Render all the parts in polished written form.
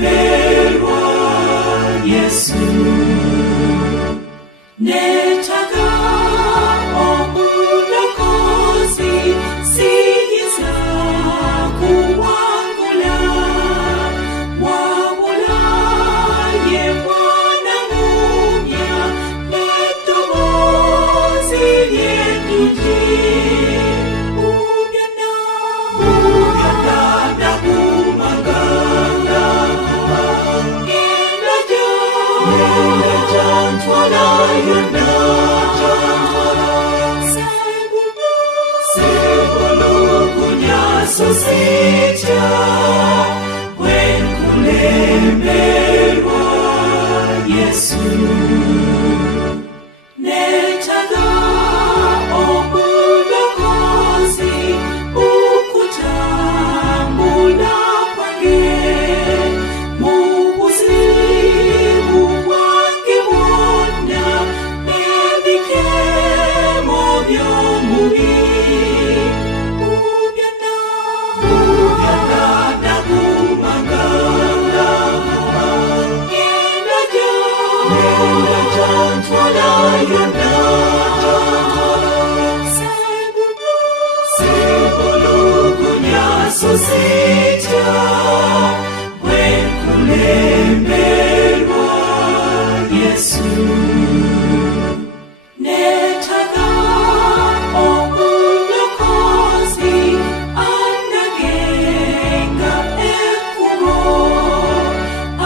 kwange, Yesu. Netaga Omulokozi Siyinza kuwangula, Wabula ye bw'ana'ngumya n'eddungi ly'eddungi. Byonna nnagumanga, Ngenda gy'antwala yonna, Semulugunya so sitya, nkulemberwa, Yesu. Netaga Omulokozi kutambula kwange, mu buzibu bwange bwonna ebikemo by'omubi. Byonna nnagumanga, Ngenda gy'antwala yonna, Semulugunya so sitya, nkulemberwa, Yesu. Netaga Omulokozi anagenga ekkubo,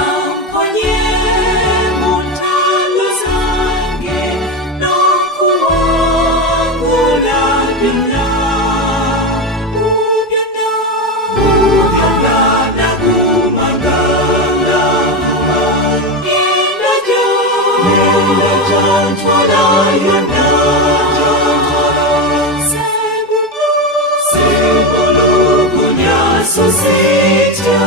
amponye mu ntalo zange n'okuwangula byonna. Byonna nnagumanga, Ngenda gy'antwala yonna, Semulugunya so sitya,